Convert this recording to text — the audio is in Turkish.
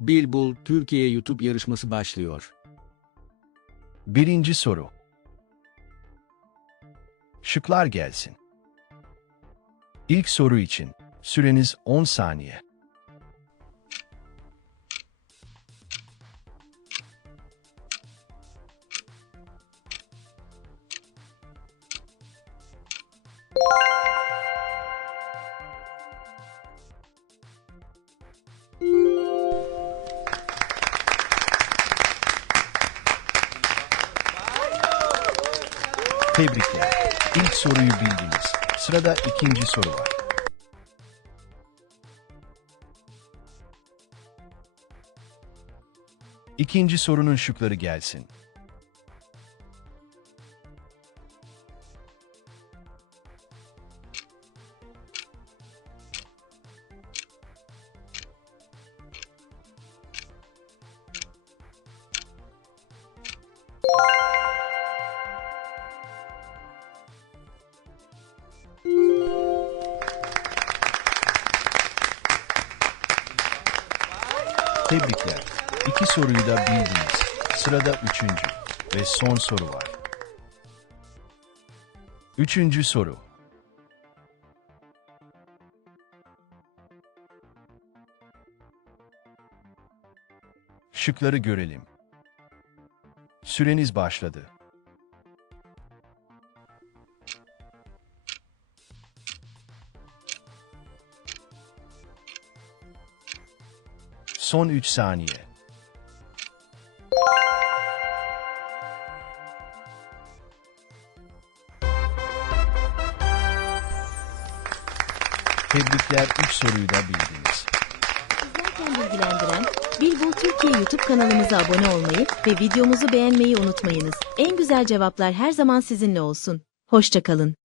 Bilbul Türkiye YouTube yarışması başlıyor. Birinci soru. Şıklar gelsin. İlk soru için süreniz 10 saniye. Thank you. Tebrikler. İlk soruyu bildiniz. Sırada ikinci soru var. İkinci sorunun şıkları gelsin. Tebrikler. İki soruyu da bildiniz. Sırada üçüncü ve son soru var. Üçüncü soru. Şıkları görelim. Süreniz başladı. Son 3 saniye. Tebrikler 3 soruyu da bildiniz. Sizlerden bilgilendiren Bilbul Türkiye YouTube kanalımıza abone olmayı ve videomuzu beğenmeyi unutmayınız. En güzel cevaplar her zaman sizinle olsun. Hoşçakalın.